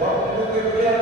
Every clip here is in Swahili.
Wakumbuke pia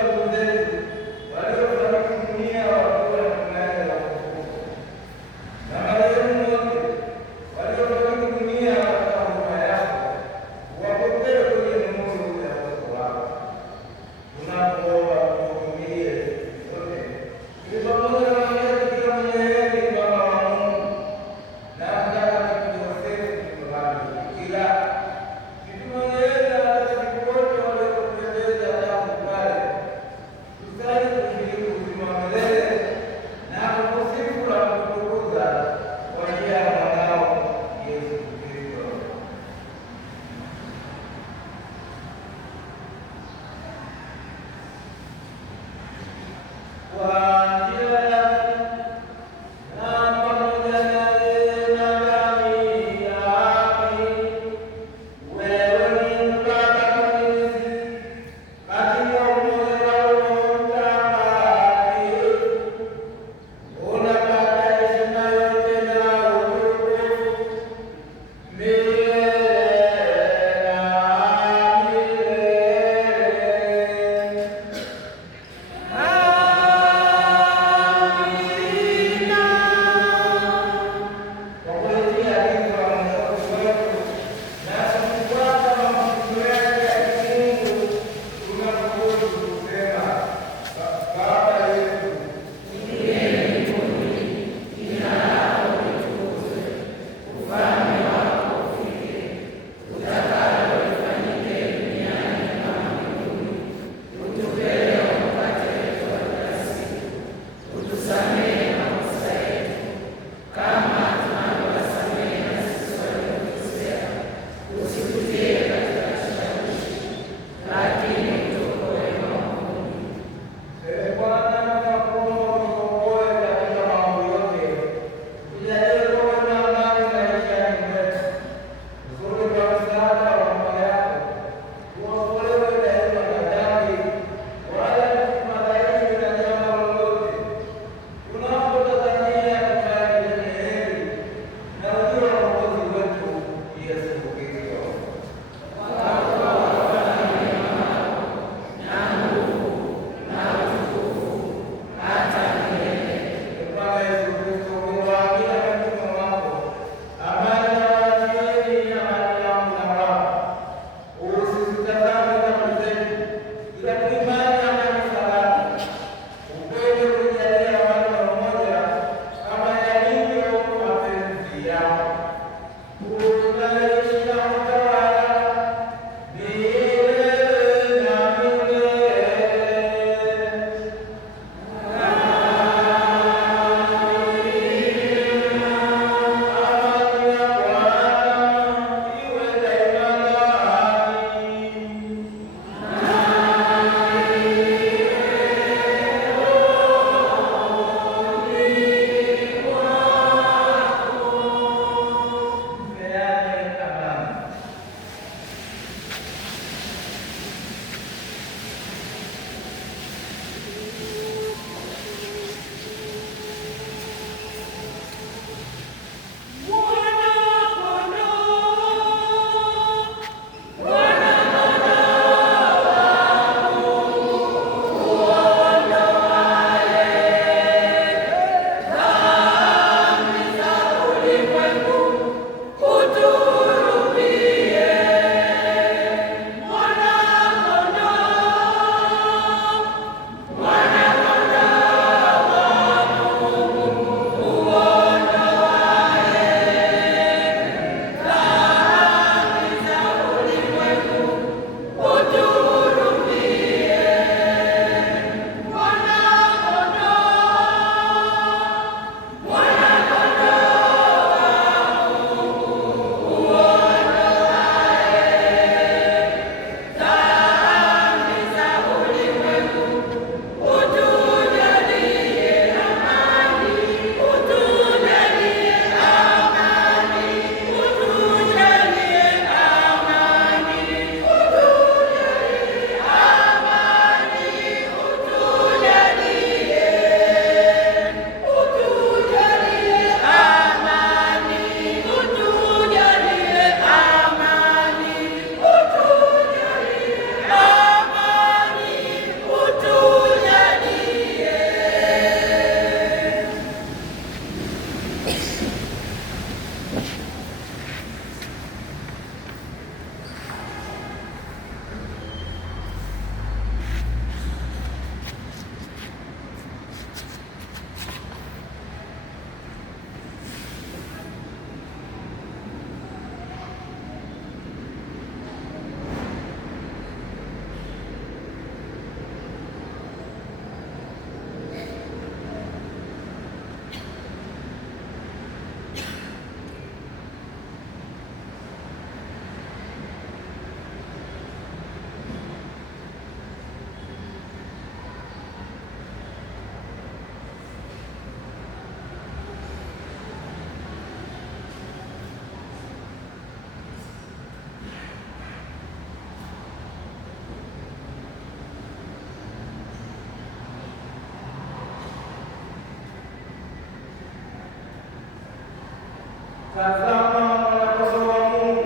Tazama mwana-kondoo wa Mungu,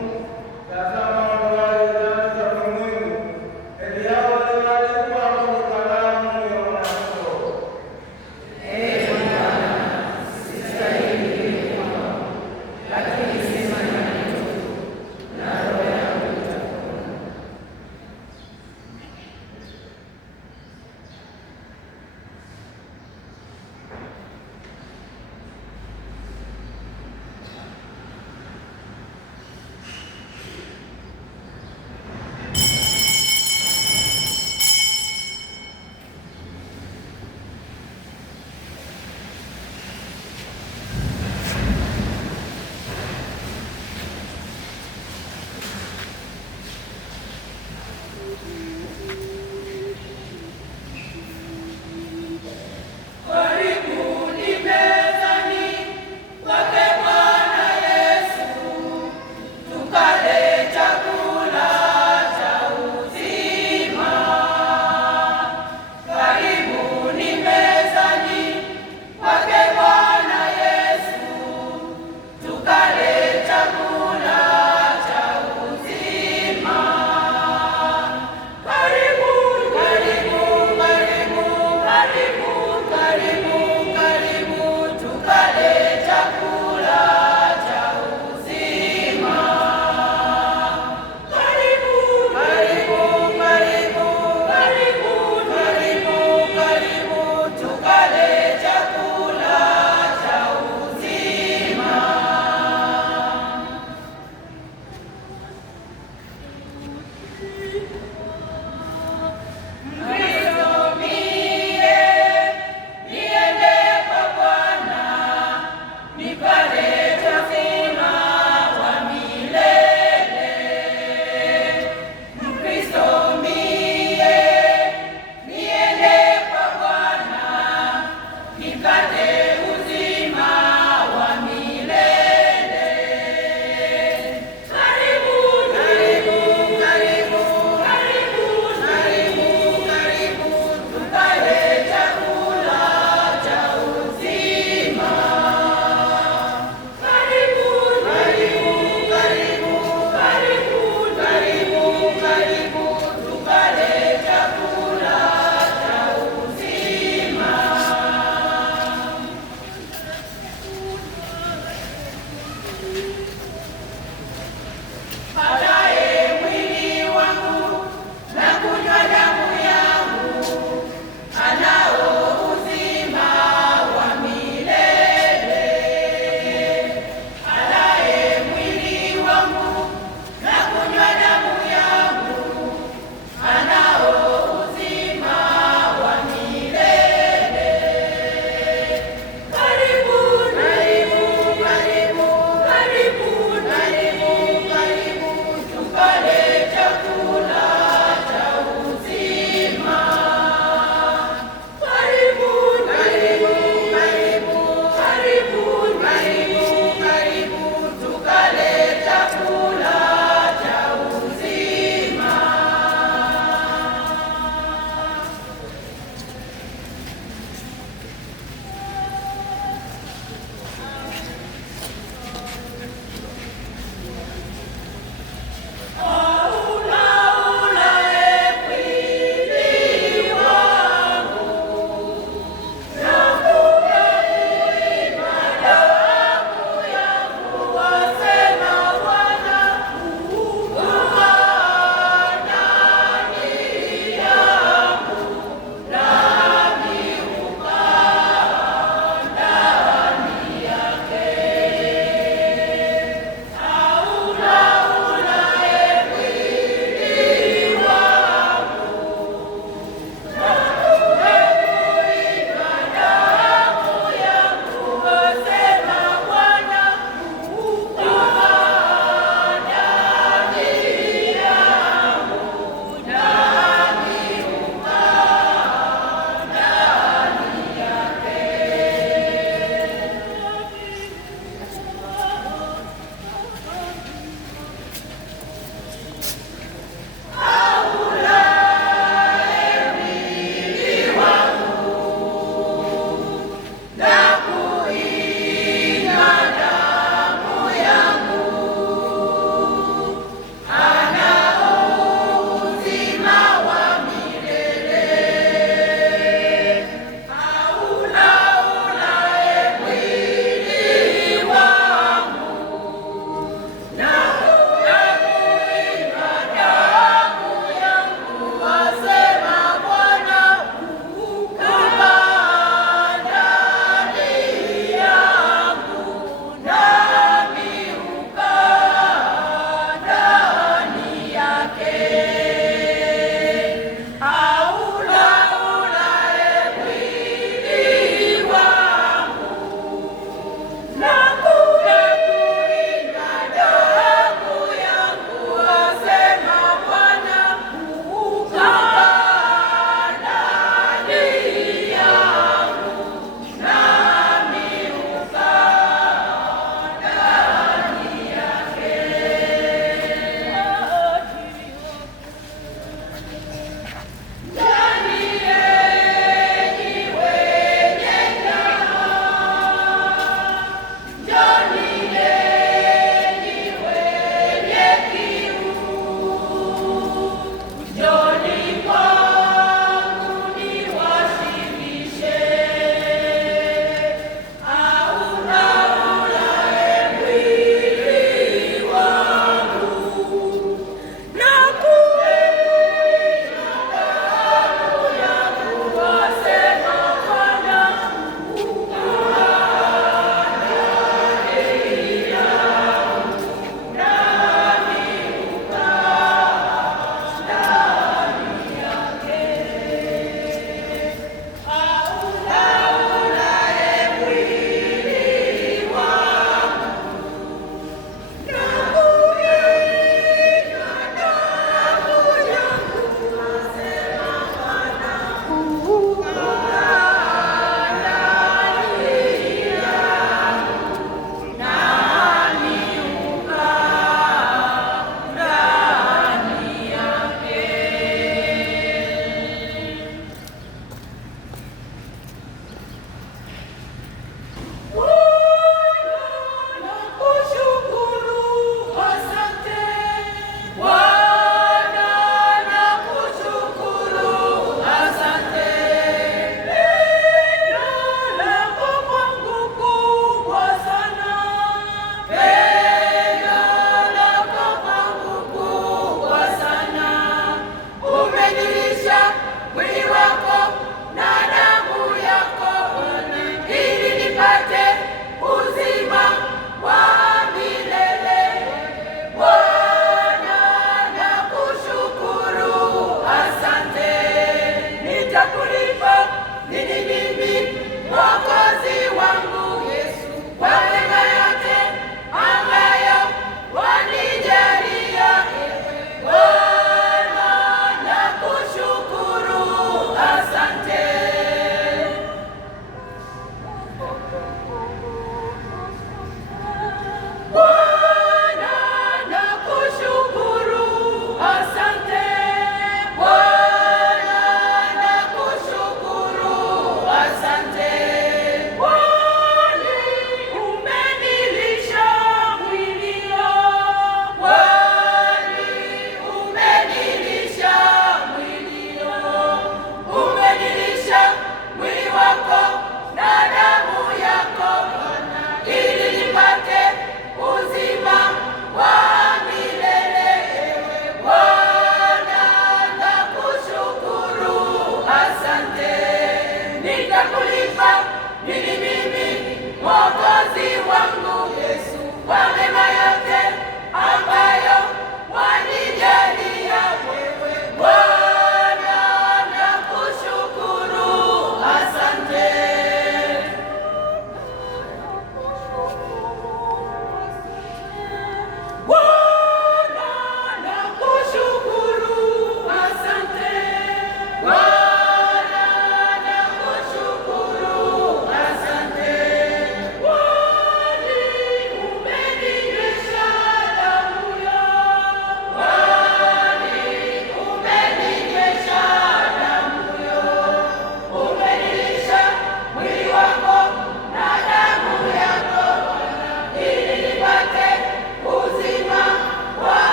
tazama ondoaye dhambi za ulimwengu. Heri hao walioandikwa kwenye kalamu ya mwana-kondoo. Ee Bwana, sistahili kwako, lakini sema neno tu, na roho yangu itapona.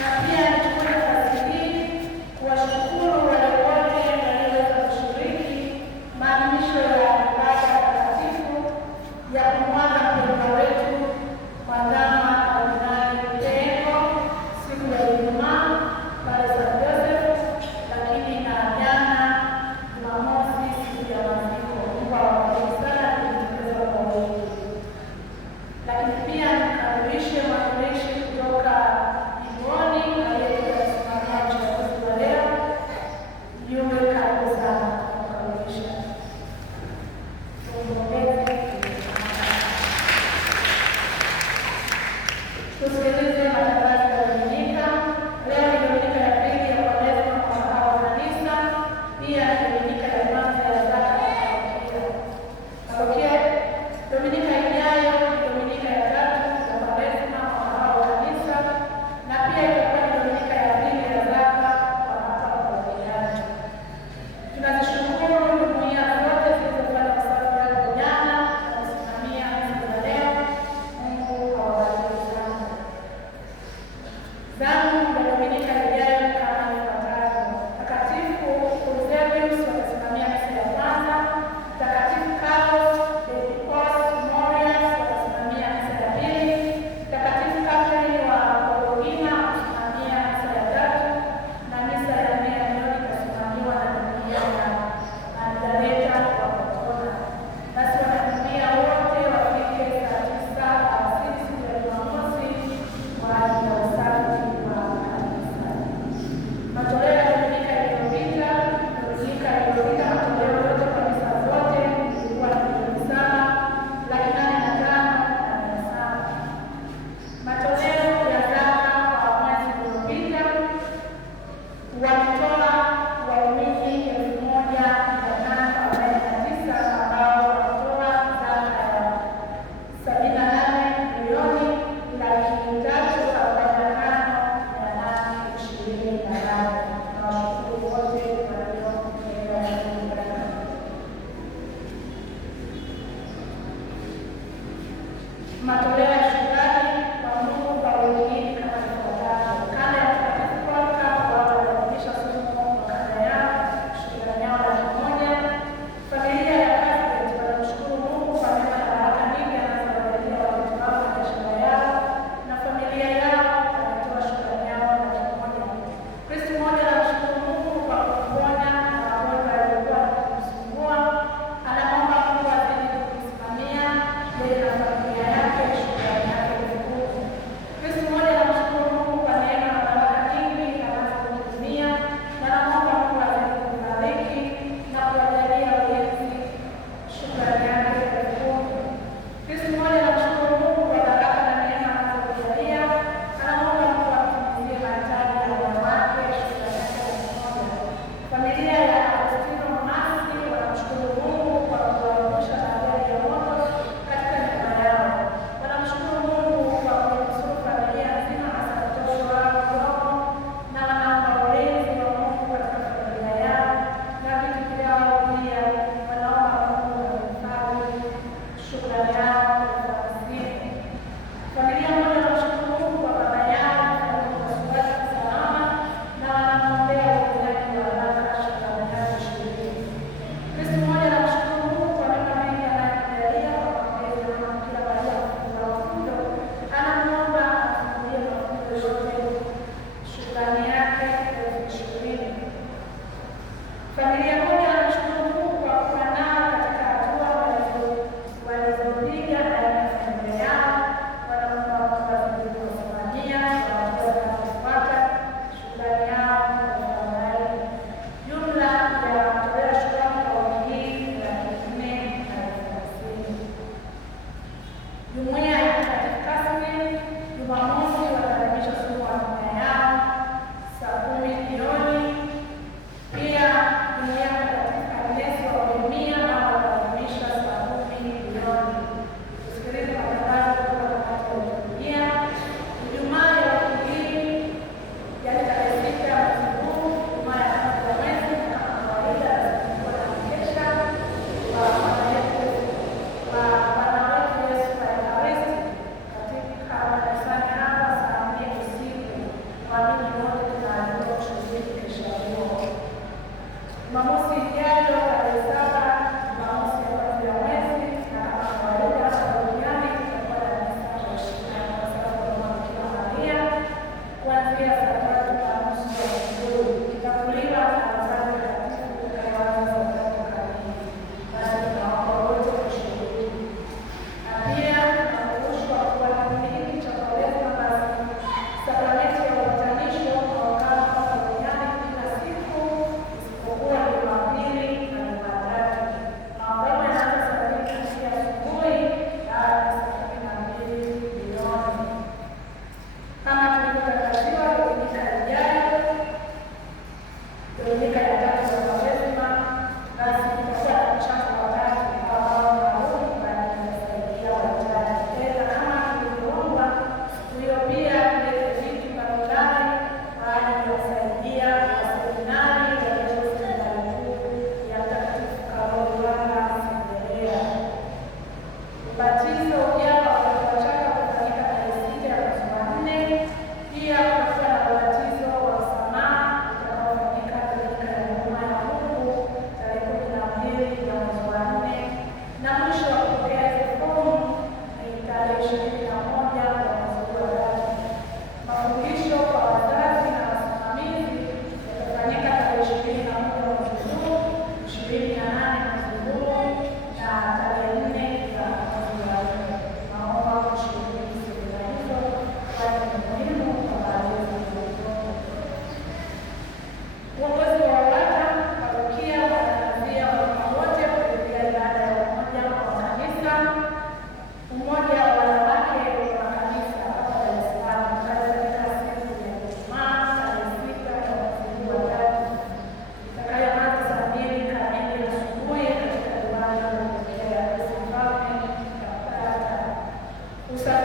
Na pia nichukue nafasi hii kuwashukuru wale wote walioweza kushiriki maadhimisho ya ibada takatifu ya kumwaga mpendwa wetu Mwadhama Kardinali Lutengo siku ya Ijumaa pale St. Joseph, lakini na jana Jumamosi siku ya maziko. Mungu awabariki sana kujitokeza kwa wingi. Lakini pia nikaribishe mwakilishi kutoka jimboni aliyekuja kusimamia uchaguzi wa leo. Mjumbe, karibu sana kukaribisha. Tusikilize matangazo ya Dominika. Leo ni Dominika ya pili ya Kwaresma kwa mwaka wa Kanisa, pia ni Dominika ya kwanza ya zaka ya parokia. Dominika ijayo ni Dominika ya tatu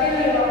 Thank you.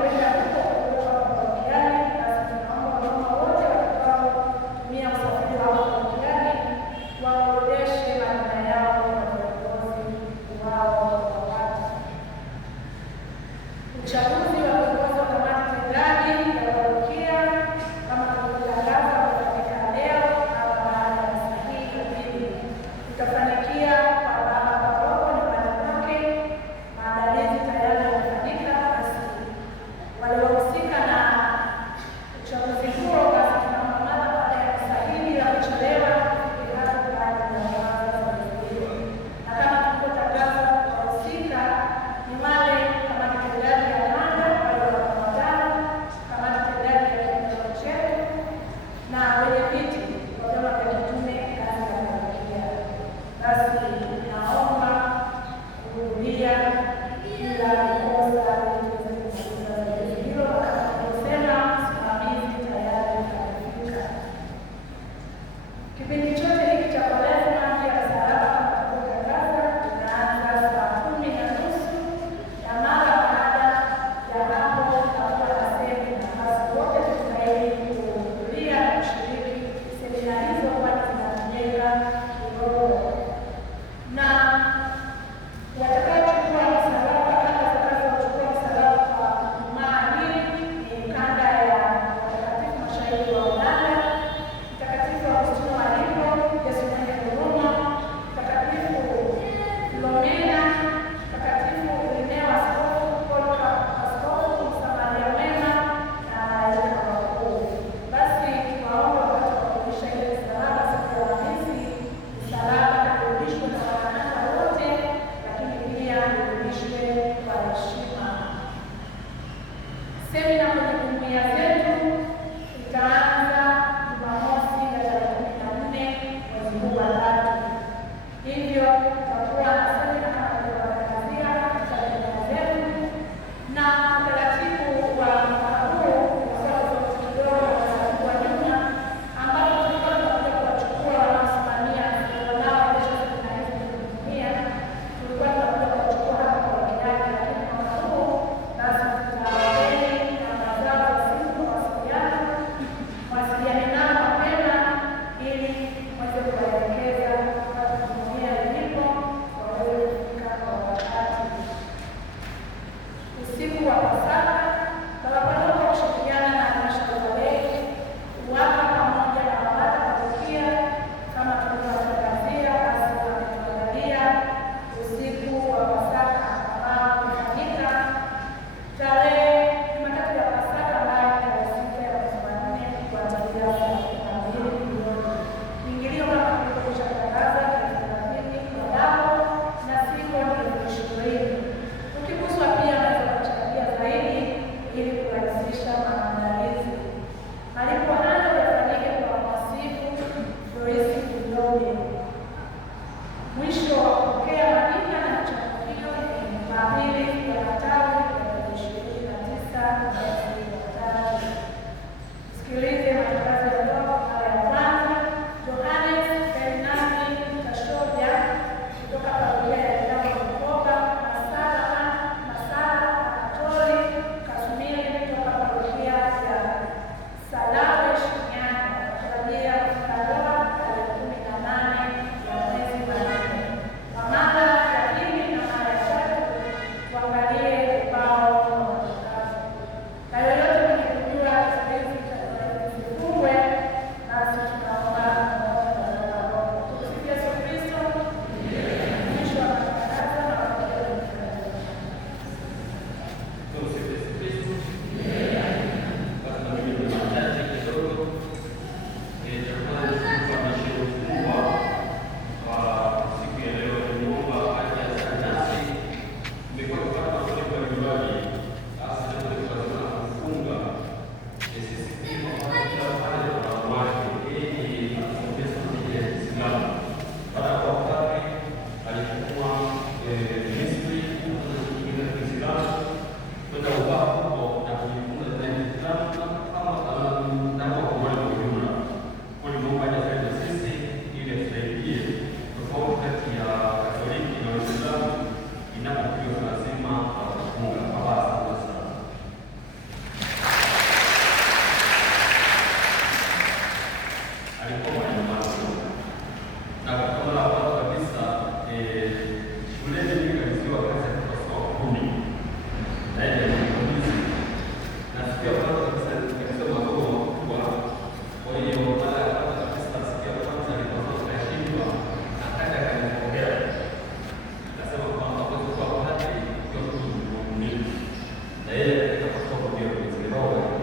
na yeye atakapotoka pia kwenye madhabahu.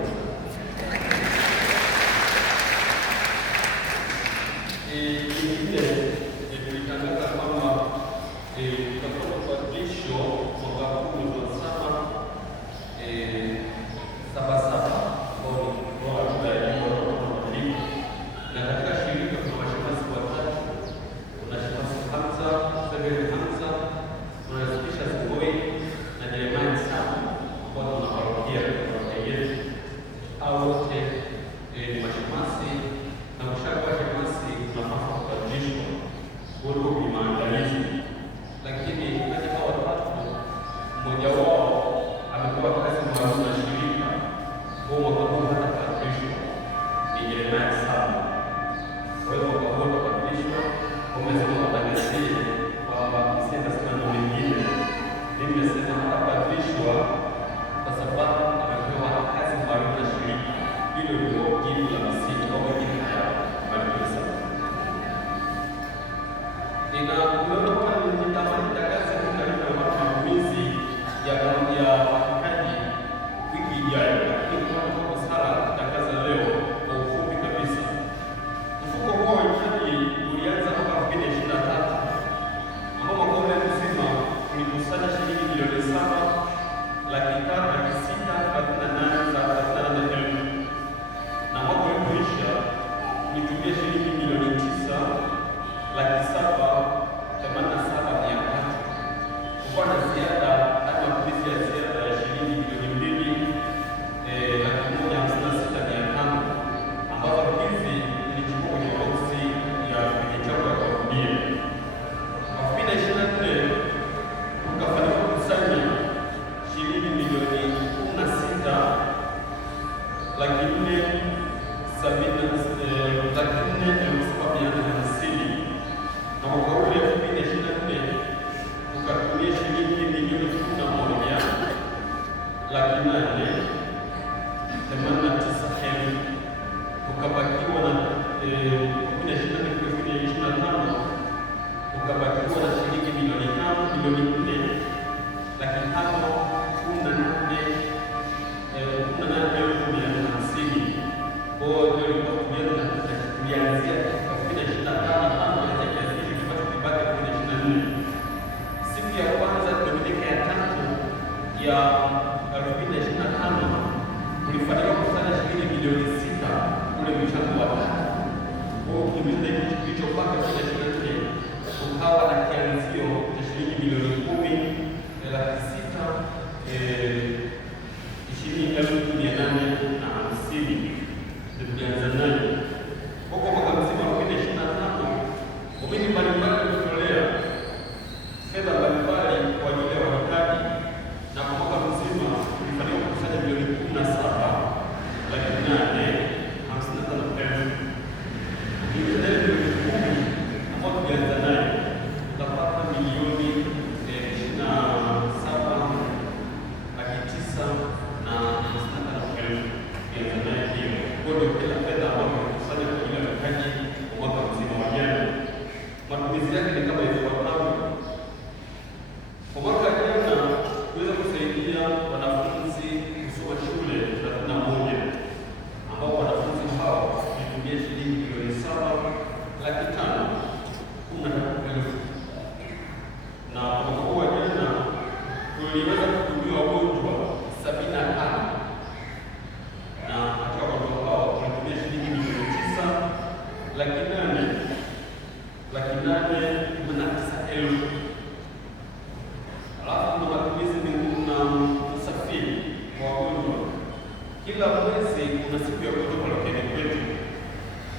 Tulitangaza kwamba tutakuwa na uadhimisho mwaka huu tunasema Sabasaba ambao ni kwa lugha ya jimbo la Mabadiliko, na katika shirika kuna mashemasi watatu. Kuna shemasi Hamza, Severi Hamza, kuna Spesha Zikoi na Jeremiah Sam ambao tunaparokia yetu. Hao wote ni mashemasi na ushakuwa shemasi tunapaswa kuadhimishwa kuliko ni maandalizi, lakini kati ya watatu mmoja wao amekuwa kazi maalum na shirika kwa mwaka huu hata kuadhimishwa ni Jeremiah Sam. Kwa hiyo mwaka huu kuadhimishwa umesema matangazie kwamba sasa sina ndio mengine, nimesema hata kuadhimishwa kwa sababu amepewa kazi maalum na shirika. Hilo ndio jibu la msingi kwa wengine haya kabisa. Unaona kama nitamani tangaza kwa matumizi ya wahitaji wiki ijayo, lakini kwa sala tangaza leo kwa ufupi kabisa. Mfuko huo wa wahitaji ulianza mwaka 2023 ambao mwaka ule mzima ulikusanya shilingi milioni 7,638,000 na mwaka ulipoisha ulitumia shilingi milioni 9,787,300. Kulikuwa na ziada hadi matumizi ya ziada ya shilingi milioni 2,156,500 ambazo hizi zilichukua kwenye boksi ya kwenye chombo cha kurudia. Kwa 2024 tukafanikiwa kukusanya shilingi milioni 16,470,750 na mwaka ule 2024 tukatumia shilingi milioni 11,889,000 tukabakiwa na 2024 tukabakiwa na shilingi milioni 4,4,850. Kwa hiyo tulianzia 2025 siku ya kwanza Dominika ya tatu ya 2025 tulifanikiwa kukusanya shilingi milioni 6 ule mchango wa tatu. Kwa hiyo kimeza hiki kilichopaka 2024 tukawa na kianzio cha shilingi milioni 10,620,850 ndio tulianza nayo. Kwa mwaka mzima wa 2025 waumini mbalimbali wametolea fedha mbalimbali kwa ajili ya wahitaji, na kwa mwaka mzima tulifanikiwa kukusanya milioni 17,855,000. Ukipata milioni 10 ambayo tulianza nayo tutapata milioni 27,955,000 tukianza nayo hiyo. Kwa hiyo kila fedha ambayo tumekusanya kwa ajili ya wahitaji kwa mwaka mzima wa jana, matumizi yake ni kama ifuatavyo. Kwa mwaka jana tuweza kusaidia wanafunzi kusoma shule 31 ambao wanafunzi hao walitumia shilingi milioni 7,513,000. Na kwa mwaka huu wa jana tuliweza kuhudumia wagonjwa 75 na katika wagonjwa hao tulitumia shilingi milioni 9,889,000. Alafu kuna matumizi mengine na usafiri wa wagonjwa. Kila mwezi kuna siku ya wagonjwa parokiani kwetu.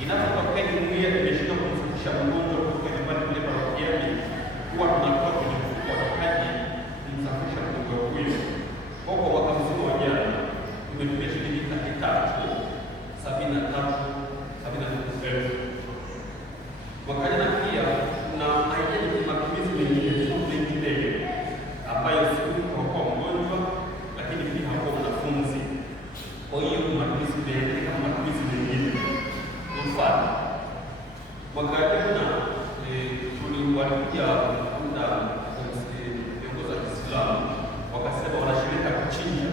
Inapotokea jumuiya imeshindwa kumfikisha mgonjwa kutoka nyumbani kule parokiani, huwa tunatoa kwenye mfuko wa wahitaji kumsafirisha mgonjwa huyo. Kwa mwaka mzima wa jana tumetumia shilingi 3,73,000. Mwaka jana pia kuna aina ya matumizi mengine ambayo si kwa mgonjwa, lakini pia hapo wanafunzi. Kwa hiyo matumizi mengine kama matumizi mengine, mfano mwaka jana tuliwaambia muda viongozi wa Kiislamu wakasema wanashirika kuchinja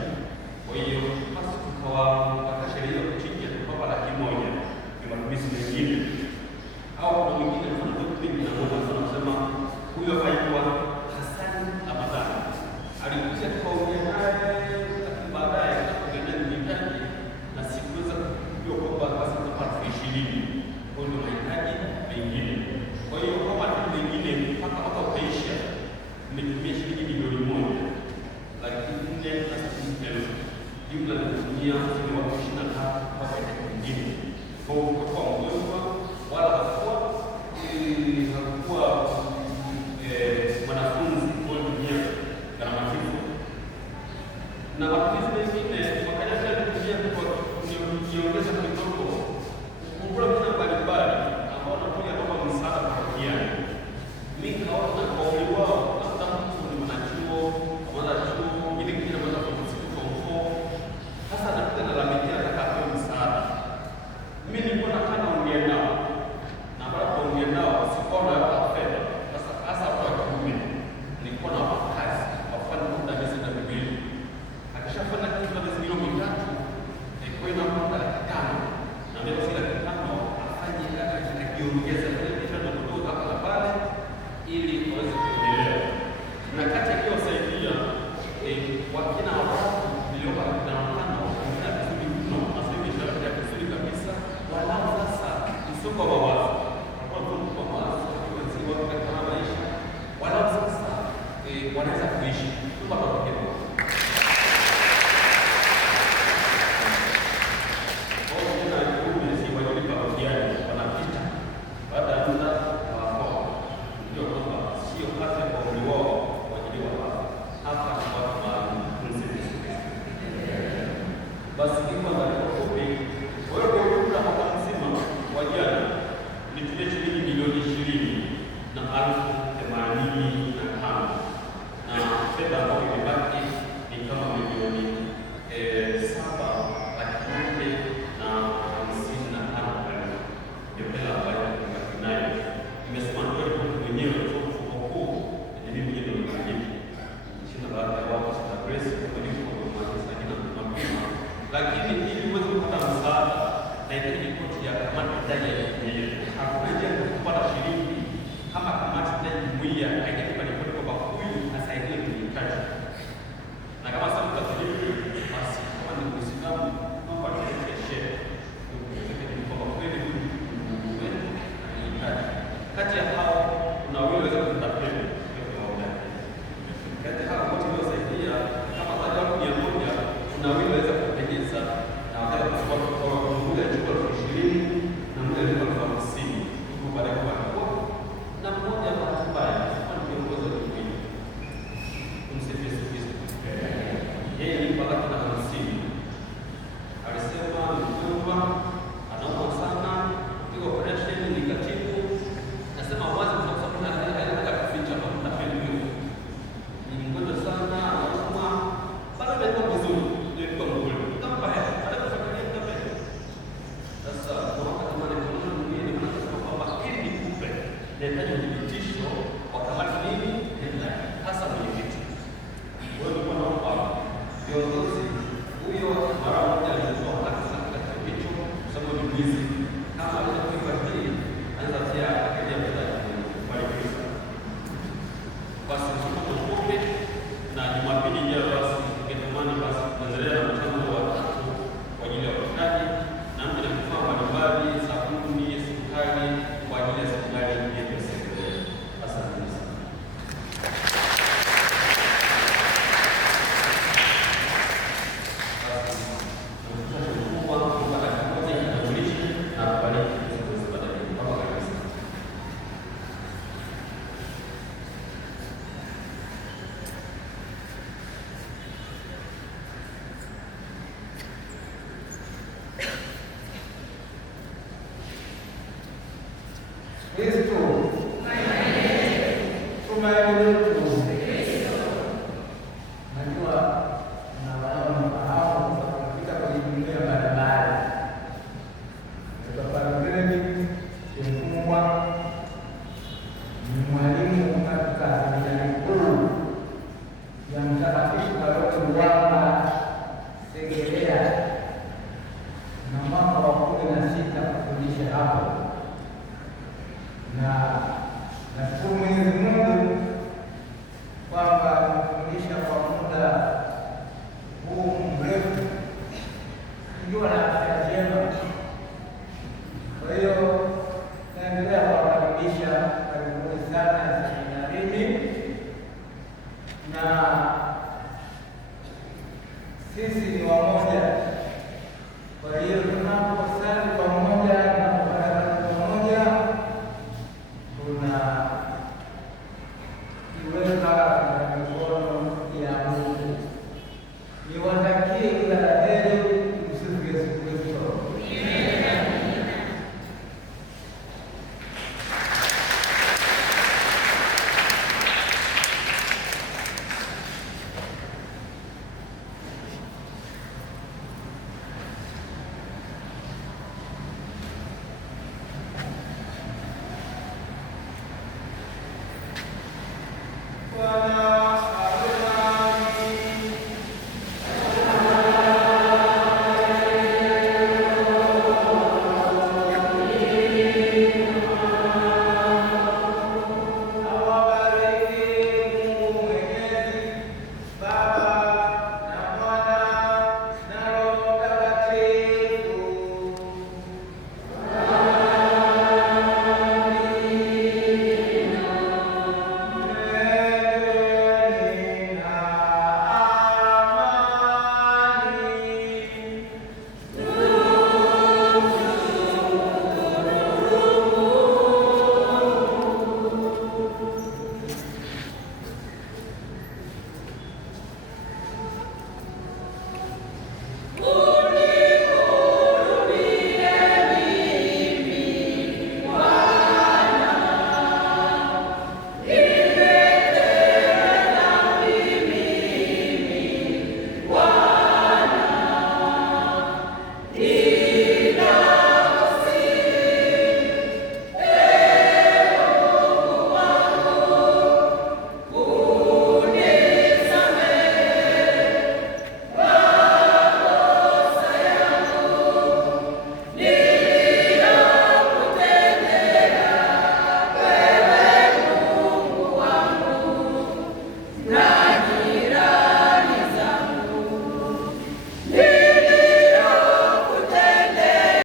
tukawapata sheria ya kuchinja tukawapa 100,000 ya matumizi mengine, au kuna mwingine mfano document na moja tunasema huyo haikuwa Hassan Ramadhani alikuja tukaongea naye, lakini baadaye akaongea nihitaji na sikuweza kujua kwamba basi tutapata 20,000 kwa ndio mahitaji mengine. Kwa hiyo kwa watu wengine mpaka mwaka utaisha nimetumia shilingi milioni 1 lakini 4,60,000 jumla nimetumia watu 23 kwa mahitaji mengine. Kwa hiyo kwa mgonjwa wala hakuwa mwanafunzi kwa dunia gharama hizo na matumizi mengine wakanyaka kutumia kuongeza kidogo kukula vitu mbalimbali ambao wanakuja kama msaada kwa kijana. Mimi naona kwa umri wao labda mtu ni mwanachuo ili kile mmoja kwa msiku kwa mfo hasa anakuja na lamikia atakapo msaada. Mimi nilikuwa nataka ongea nao na baada ya ongea nao sikuwa na fedha hasa kwa kiume nilikuwa na kazi wafanya muda miezi na miwili akishafanya kitu na miezi mitatu ilikuwa inakwenda 5,000 na leo sila 5,000 afanye akiongeza ile kitu ndogo hapa na pale ili waweze kuendelea na kati ya hiyo saidia wakina watu niliomba na mfano kuna vizuri mno na sasa biashara ya vizuri kabisa wala sasa msongo wa mawazo wala sasa wanaweza kuishi kwa pamoja. Kwa hiyo na juhudi si walipa hojiani wanapita baada ya muda wa ndio kwamba sio hata kwa umri wao wajiliwa hapa ni watu maalum. Basi kwa ndio kopi wewe kwa mwaka mzima wa jana nitumie shilingi milioni 20 na 85 na fedha ambayo imebaki ni kama milioni 7,455,000 ndio hela ambayo imebaki nayo. Nimesema ndio mwenyewe kwa mfuko huu ni mimi ndio nimejaribu sina baadhi ya watu sina press kwa nini kwa maana na mapema, lakini ili uweze kupata msaada na ile ripoti ya kamati ndani ya yenyewe hakuna njia ya kupata shilingi kama kamati ndani ya jumuiya haijalipa ripoti kwamba huyu asaidie kuhitaji. Na kama sasa mtafikiri basi kama ni Uislamu mambo ya sheria ndio kwamba kweli huyu anahitaji. Kati ya hao kuna wale waweza kutafuta kati ya hao wote waliosaidia kama watu 100 kuna wale